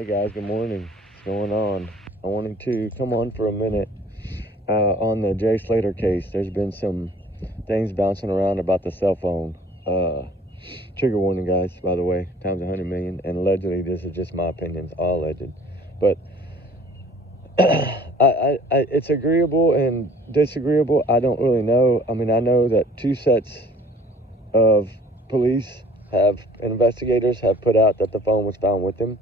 Hey guys, good morning. What's going on? I wanted to come on for a minute on the Jay Slater case. There's been some things bouncing around about the cell phone. Trigger warning, guys, by the way, times 100 million. And allegedly, this is just my opinions, all alleged. But it's agreeable and disagreeable. I don't really know. I mean, I know that two sets of investigators have put out that the phone was found with him.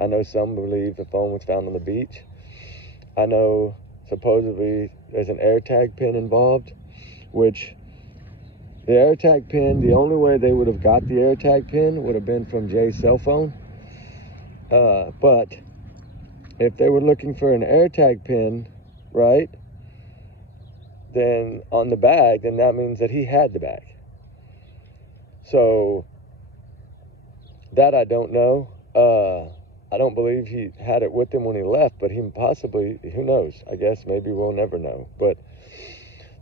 I know some believe the phone was found on the beach. I know supposedly there's an AirTag pin involved, which the AirTag pin, the only way they would have got the AirTag pin would have been from Jay's cell phone. But if they were looking for an AirTag pin, right, then on the bag, then that means that he had the bag. So that I don't know. I don't believe he had it with him when he left, but he possibly, who knows? I guess maybe we'll never know. But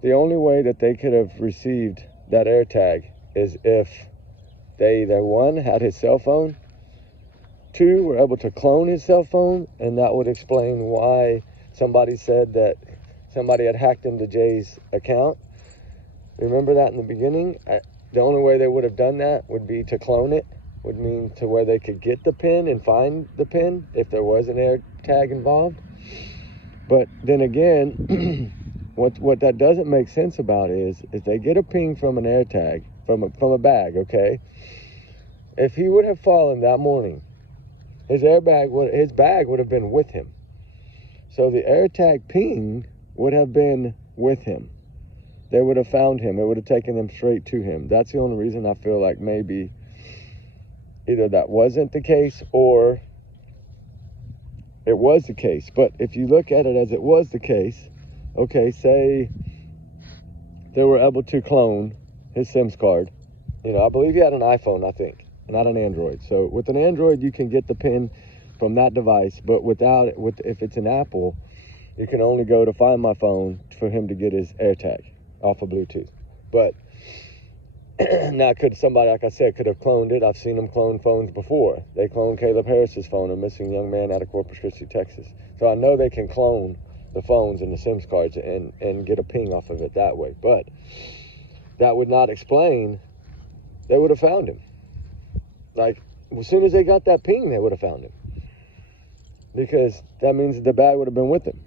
the only way that they could have received that AirTag is if they either, one, had his cell phone, two, were able to clone his cell phone, and that would explain why somebody said that somebody had hacked into Jay's account. Remember that in the beginning? The only way they would have done that would be to clone it. Would mean to where they could get the pin and find the pin if there was an AirTag involved. But then again, what that doesn't make sense about is they get a ping from an AirTag, from a bag, okay? If he would have fallen that morning, his bag would have been with him. So the AirTag ping would have been with him. They would have found him. It would have taken them straight to him. That's the only reason I feel like maybe either that wasn't the case or it was the case. But if you look at it as it was the case, okay, say they were able to clone his SIM card. I believe he had an iPhone, I think, not an Android. So with an Android, you can get the pin from that device, but if it's an Apple, you can only go to Find My Phone for him to get his AirTag off of Bluetooth. But now, could somebody, like I said, could have cloned it? I've seen them clone phones before. They cloned Caleb Harris's phone, a missing young man out of Corpus Christi, Texas. So I know they can clone the phones and the SIM cards and get a ping off of it that way. But that would not explain, they would have found him. Like, as soon as they got that ping, they would have found him. Because that means the bag would have been with him.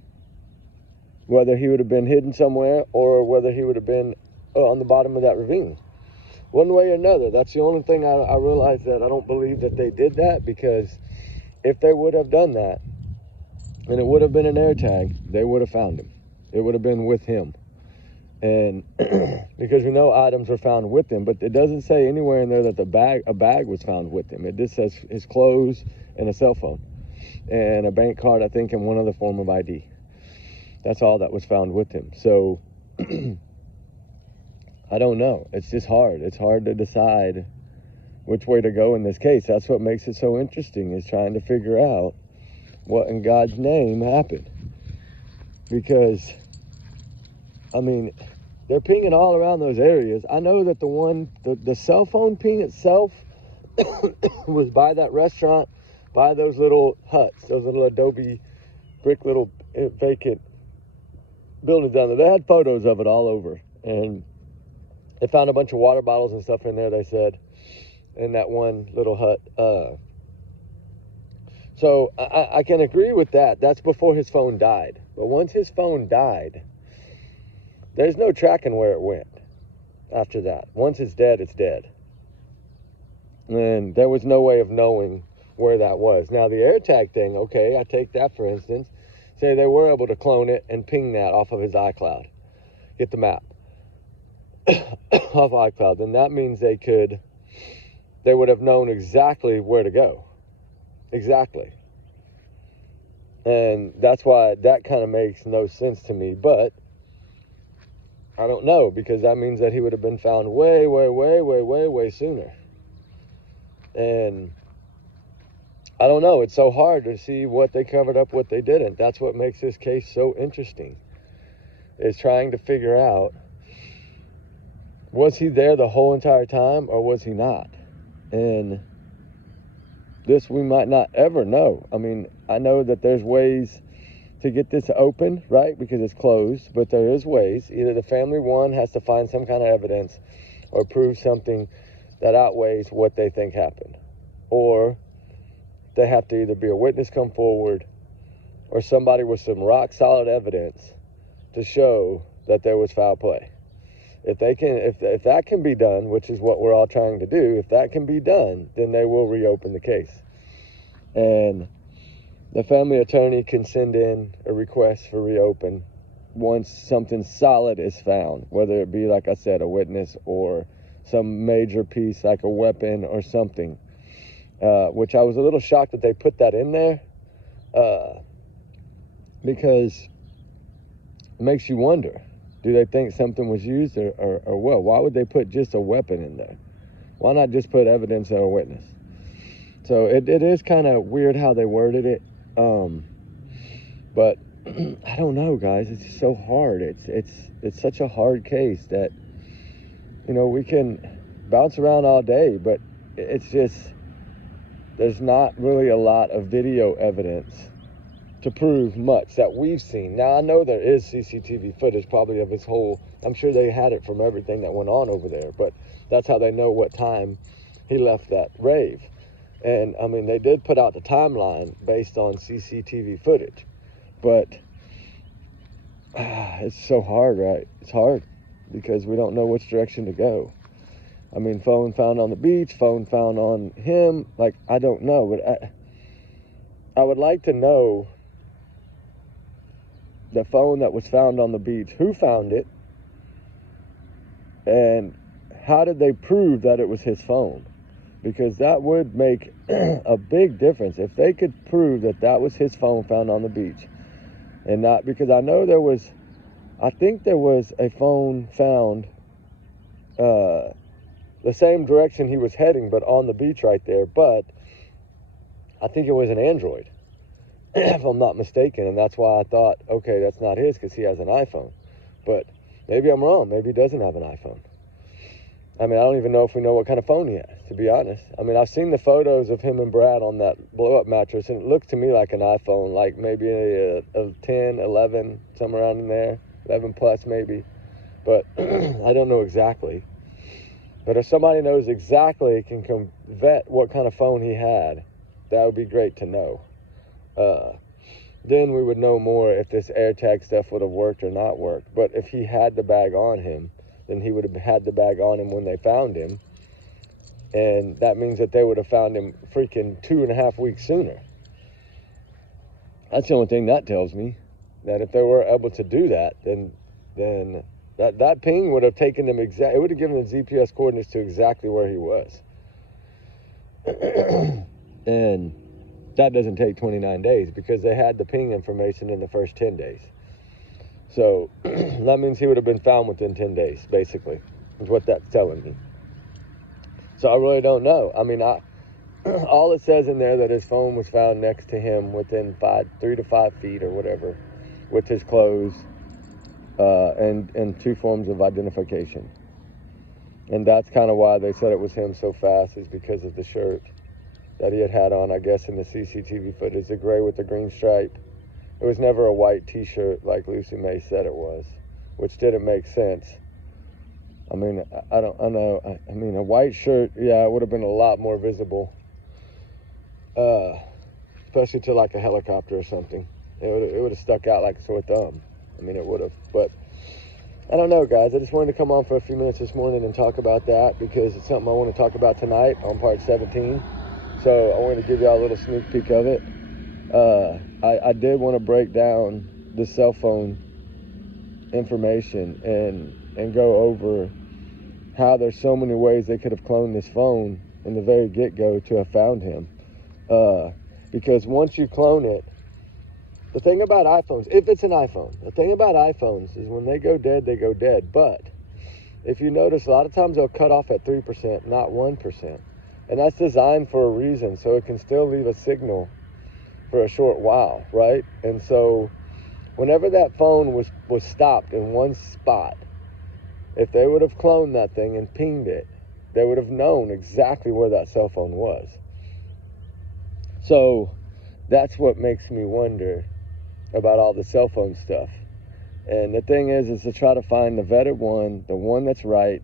Whether he would have been hidden somewhere or whether he would have been on the bottom of that ravine. One way or another. That's the only thing I realize, that I don't believe that they did that, because if they would have done that and it would have been an AirTag, they would have found him. It would have been with him. And because we know items were found with him, but it doesn't say anywhere in there that a bag was found with him. It just says his clothes and a cell phone and a bank card, I think, and one other form of ID. That's all that was found with him. So I don't know. It's just hard. It's hard to decide which way to go in this case. That's what makes it so interesting, is trying to figure out what in God's name happened. Because, I mean, they're pinging all around those areas. I know that the cell phone ping itself was by that restaurant, by those little huts, those little adobe brick little vacant buildings down there. They had photos of it all over. And they found a bunch of water bottles and stuff in there, they said, in that one little hut. So I can agree with that. That's before his phone died. But once his phone died, there's no tracking where it went after that. Once it's dead, it's dead. And there was no way of knowing where that was. Now, the AirTag thing, okay, I take that for instance. Say they were able to clone it and ping that off of his iCloud. Get the map off iCloud, then that means they would have known exactly where to go. Exactly. And that's why that kind of makes no sense to me. But I don't know, because that means that he would have been found way, way, way, way, way, way sooner. And I don't know. It's so hard to see what they covered up, what they didn't. That's what makes this case so interesting, is trying to figure out, was he there the whole entire time or was he not? And this we might not ever know. I mean, I know that there's ways to get this open, right? Because it's closed, but there is ways. Either the family, one, has to find some kind of evidence or prove something that outweighs what they think happened. Or they have to either be a witness come forward or somebody with some rock solid evidence to show that there was foul play. If that can be done, which is what we're all trying to do, if that can be done, then they will reopen the case. And the family attorney can send in a request for reopen once something solid is found, whether it be, like I said, a witness or some major piece like a weapon or something, which I was a little shocked that they put that in there, because it makes you wonder, do they think something was used or what? Why would they put just a weapon in there? Why not just put evidence or a witness? So it is kind of weird how they worded it, but I don't know, guys. It's just so hard. It's such a hard case that, you know, we can bounce around all day, but it's just, there's not really a lot of video evidence to prove much that we've seen. Now, I know there is CCTV footage probably of his whole, I'm sure they had it from everything that went on over there, but that's how they know what time he left that rave. And I mean, they did put out the timeline based on CCTV footage, but it's so hard, right? It's hard because we don't know which direction to go. I mean, phone found on the beach, phone found on him. Like, I don't know, but I would like to know the phone that was found on the beach, who found it, and how did they prove that it was his phone? Because that would make a big difference if they could prove that that was his phone found on the beach. And not, because I know there was, I think there was a phone found the same direction he was heading, but on the beach right there. But I think it was an Android, if I'm not mistaken. And that's why I thought, okay, that's not his because he has an iPhone. But maybe I'm wrong. Maybe he doesn't have an iPhone. I mean, I don't even know if we know what kind of phone he has, to be honest. I mean, I've seen the photos of him and Brad on that blow-up mattress, and it looked to me like an iPhone, like maybe a 10, 11, somewhere around in there, 11 plus maybe. But I don't know exactly. But if somebody knows exactly, can vet what kind of phone he had, that would be great to know. Then we would know more if this AirTag stuff would have worked or not worked. But if he had the bag on him, then he would have had the bag on him when they found him. And that means that they would have found him freaking 2.5 weeks sooner. That's the only thing that tells me. That if they were able to do that, then that ping would have taken them it would have given them GPS coordinates to exactly where he was. And that doesn't take 29 days because they had the ping information in the first 10 days. So that means he would have been found within 10 days, basically, is what that's telling me. So I really don't know. I mean, all it says in there that his phone was found next to him within 3 to 5 feet or whatever, with his clothes, and 2 forms of identification. And that's kind of why they said it was him so fast, is because of the shirt that he had on, I guess, in the CCTV footage, the gray with the green stripe. It was never a white t-shirt like Lucy May said it was, which didn't make sense. I mean, I mean, a white shirt, yeah, it would have been a lot more visible, especially to like a helicopter or something. It would have stuck out like a sore thumb. I mean, it would have. But I don't know, guys. I just wanted to come on for a few minutes this morning and talk about that because it's something I want to talk about tonight on part 17. So I wanted to give y'all a little sneak peek of it. I did want to break down the cell phone information and go over how there's so many ways they could have cloned this phone in the very get-go to have found him. Because once you clone it, the thing about iPhones, if it's an iPhone, the thing about iPhones is when they go dead, they go dead. But if you notice, a lot of times they'll cut off at 3%, not 1%. And that's designed for a reason, so it can still leave a signal for a short while, right? And so whenever that phone was stopped in one spot, if they would have cloned that thing and pinged it, they would have known exactly where that cell phone was. So that's what makes me wonder about all the cell phone stuff. And the thing is to try to find the vetted one, the one that's right.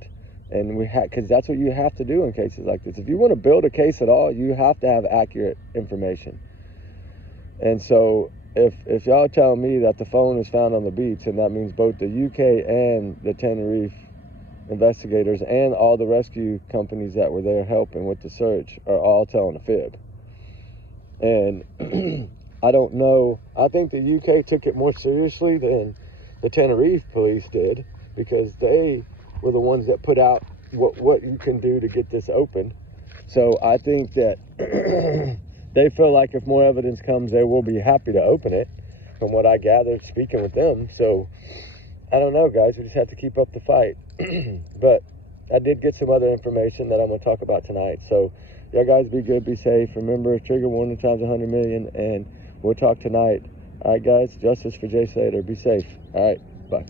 And because that's what you have to do in cases like this. If you want to build a case at all, you have to have accurate information. And so if y'all tell me that the phone was found on the beach, and that means both the UK and the Tenerife investigators and all the rescue companies that were there helping with the search are all telling a fib. And I don't know. I think the UK took it more seriously than the Tenerife police did, because they were the ones that put out what you can do to get this open. So I think that they feel like if more evidence comes, they will be happy to open it, from what I gathered speaking with them. So I don't know, guys. We just have to keep up the fight. But I did get some other information that I'm going to talk about tonight. So y'all guys be good, be safe. Remember, trigger warning times 100 million, and we'll talk tonight. All right, guys. Justice for Jay Slater. Be safe. All right. Bye.